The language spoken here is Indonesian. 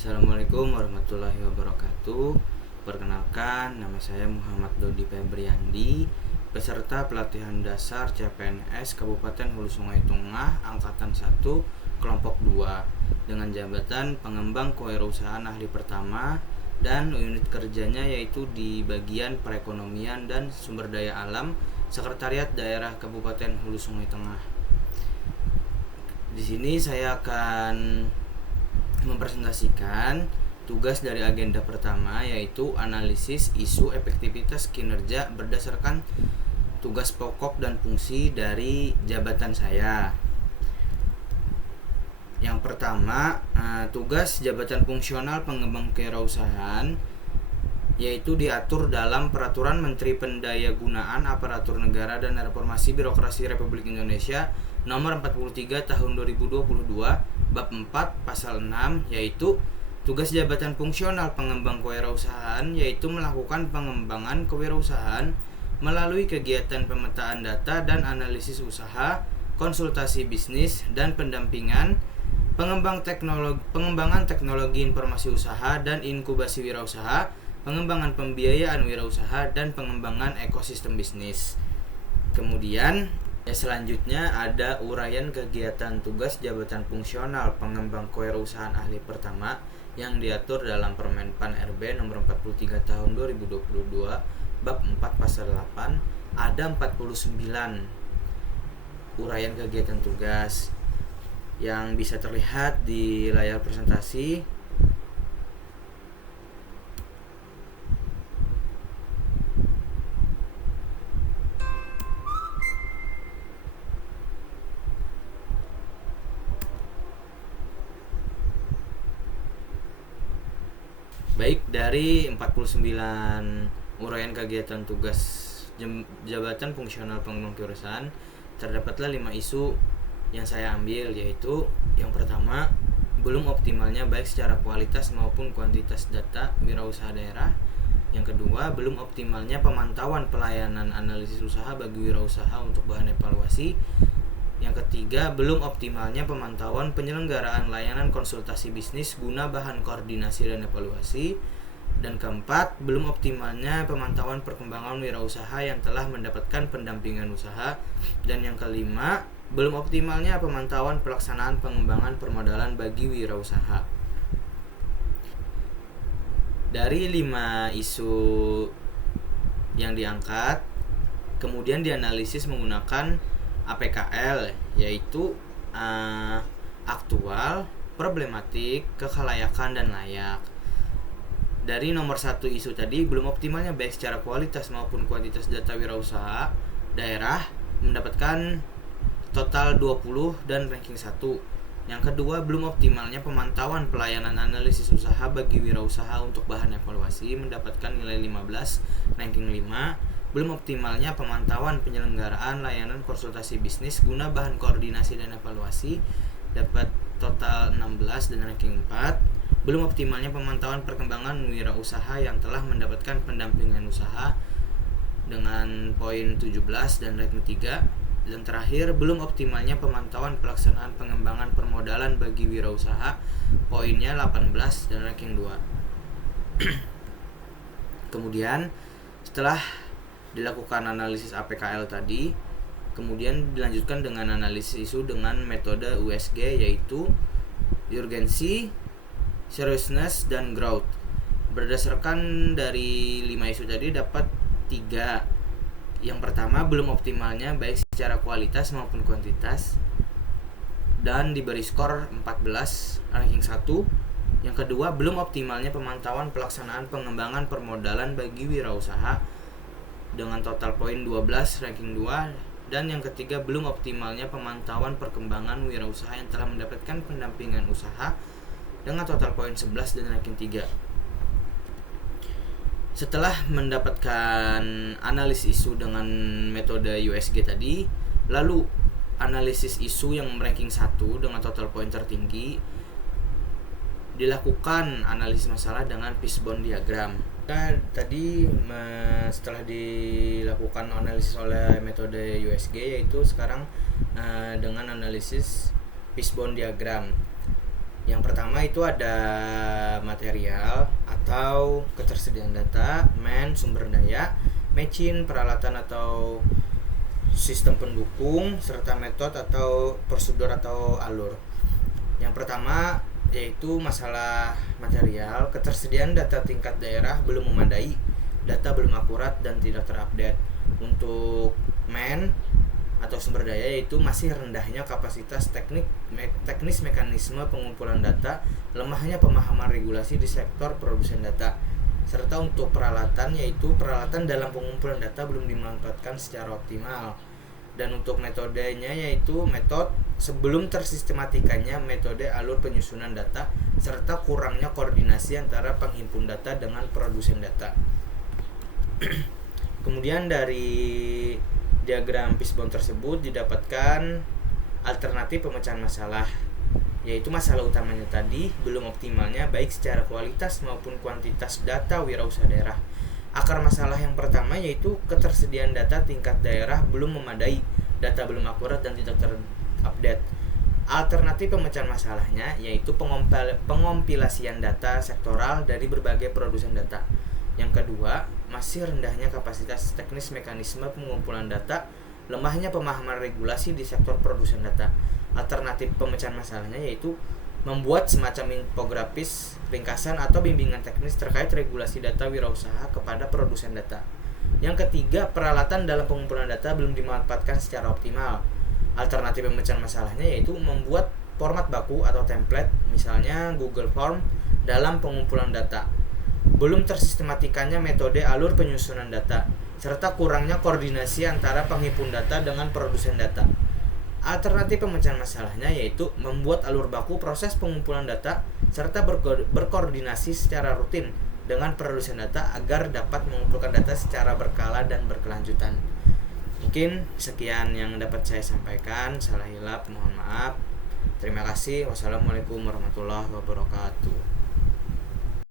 Assalamualaikum warahmatullahi wabarakatuh. Perkenalkan, nama saya Muhammad Dodi Febriandi, peserta pelatihan dasar CPNS Kabupaten Hulu Sungai Tengah Angkatan 1 Kelompok 2 dengan jabatan pengembang kewirausahaan ahli pertama dan unit kerjanya yaitu di bagian perekonomian dan sumber daya alam Sekretariat Daerah Kabupaten Hulu Sungai Tengah. Di sini saya akan mempresentasikan tugas dari agenda pertama, yaitu analisis isu efektivitas kinerja berdasarkan tugas pokok dan fungsi dari jabatan saya. Yang pertama, tugas jabatan fungsional pengembang kewirausahaan yaitu diatur dalam Peraturan Menteri Pendayagunaan Aparatur Negara dan Reformasi Birokrasi Republik Indonesia Nomor 43 Tahun 2022 Bab 4 Pasal 6, yaitu tugas jabatan fungsional pengembang kewirausahaan yaitu melakukan pengembangan kewirausahaan melalui kegiatan pemetaan data dan analisis usaha, konsultasi bisnis dan pendampingan, pengembangan teknologi informasi usaha dan inkubasi wirausaha, pengembangan pembiayaan wirausaha dan pengembangan ekosistem bisnis. Kemudian selanjutnya ada uraian kegiatan tugas jabatan fungsional pengembang kewirausahaan ahli pertama yang diatur dalam Permenpan RB nomor 43 tahun 2022 bab 4 pasal 8. Ada 49 uraian kegiatan tugas yang bisa terlihat di layar presentasi. Baik, dari 49 uraian kegiatan tugas jabatan fungsional pengembang kewirausahaan, terdapatlah 5 isu yang saya ambil, yaitu yang pertama, belum optimalnya baik secara kualitas maupun kuantitas data wirausaha daerah. Yang kedua, belum optimalnya pemantauan pelayanan analisis usaha bagi wirausaha untuk bahan evaluasi. Yang ketiga, belum optimalnya pemantauan penyelenggaraan layanan konsultasi bisnis guna bahan koordinasi dan evaluasi. Dan keempat, belum optimalnya pemantauan perkembangan wirausaha yang telah mendapatkan pendampingan usaha. Dan yang kelima, belum optimalnya pemantauan pelaksanaan pengembangan permodalan bagi wirausaha. Dari 5 isu yang diangkat, kemudian dianalisis menggunakan APKL, yaitu aktual, problematik, kekelayakan, dan layak. Dari nomor 1 isu tadi, belum optimalnya baik secara kualitas maupun kuantitas data wirausaha daerah mendapatkan total 20 dan ranking 1. Yang kedua, belum optimalnya pemantauan pelayanan analisis usaha bagi wirausaha untuk bahan evaluasi mendapatkan nilai 15, ranking 5. Belum optimalnya pemantauan penyelenggaraan layanan konsultasi bisnis guna bahan koordinasi dan evaluasi dapat total 16 dan ranking 4. Belum optimalnya pemantauan perkembangan wirausaha yang telah mendapatkan pendampingan usaha dengan poin 17 dan ranking 3. Dan terakhir, belum optimalnya pemantauan pelaksanaan pengembangan permodalan bagi wirausaha, poinnya 18 dan ranking 2. Kemudian setelah dilakukan analisis APKL tadi, kemudian dilanjutkan dengan analisis isu dengan metode USG, yaitu urgency, seriousness, dan growth. Berdasarkan dari 5 isu tadi dapat 3. Yang pertama, belum optimalnya baik secara kualitas maupun kuantitas dan diberi skor 14, ranking 1. Yang kedua, belum optimalnya pemantauan pelaksanaan pengembangan permodalan bagi wirausaha dengan total poin 12, ranking 2. Dan yang ketiga, belum optimalnya pemantauan perkembangan wirausaha yang telah mendapatkan pendampingan usaha dengan total poin 11 dan ranking 3. Setelah mendapatkan analisis isu dengan metode USG tadi, lalu analisis isu yang ranking 1 dengan total poin tertinggi, dilakukan analisis masalah dengan fishbone diagram. Tadi setelah dilakukan analisis oleh metode USG, yaitu sekarang dengan analisis fishbone diagram. Yang pertama itu ada material atau ketersediaan data, sumber daya, machine, peralatan atau sistem pendukung, serta metode atau prosedur atau alur. Yang pertama yaitu masalah material, ketersediaan data tingkat daerah belum memadai, data belum akurat dan tidak terupdate. Untuk atau sumber daya yaitu masih rendahnya kapasitas teknis mekanisme pengumpulan data, lemahnya pemahaman regulasi di sektor produsen data. Serta untuk peralatan yaitu peralatan dalam pengumpulan data belum dimanfaatkan secara optimal. Dan untuk metodenya yaitu metode sebelum tersistematikannya metode alur penyusunan data serta kurangnya koordinasi antara penghimpun data dengan produsen data. Kemudian dari diagram fishbone tersebut didapatkan alternatif pemecahan masalah, yaitu masalah utamanya tadi belum optimalnya baik secara kualitas maupun kuantitas data wirausaha daerah. Akar masalah yang pertama yaitu ketersediaan data tingkat daerah belum memadai, data belum akurat dan tidak terupdate. Alternatif pemecahan masalahnya yaitu pengompilasian data sektoral dari berbagai produsen data. Yang kedua, masih rendahnya kapasitas teknis mekanisme pengumpulan data, lemahnya pemahaman regulasi di sektor produsen data. Alternatif pemecahan masalahnya yaitu membuat semacam infografis, ringkasan atau bimbingan teknis terkait regulasi data wirausaha kepada produsen data. Yang ketiga, peralatan dalam pengumpulan data belum dimanfaatkan secara optimal. Alternatif pemecahan masalahnya yaitu membuat format baku atau template, misalnya Google Form, dalam pengumpulan data. Belum tersistematikannya metode alur penyusunan data, serta kurangnya koordinasi antara penghimpun data dengan produsen data. Alternatif pemecahan masalahnya yaitu membuat alur baku proses pengumpulan data serta berkoordinasi secara rutin dengan produsen data agar dapat mengumpulkan data secara berkala dan berkelanjutan. Mungkin sekian yang dapat saya sampaikan, salah hilap mohon maaf. Terima kasih. Wassalamualaikum warahmatullahi wabarakatuh.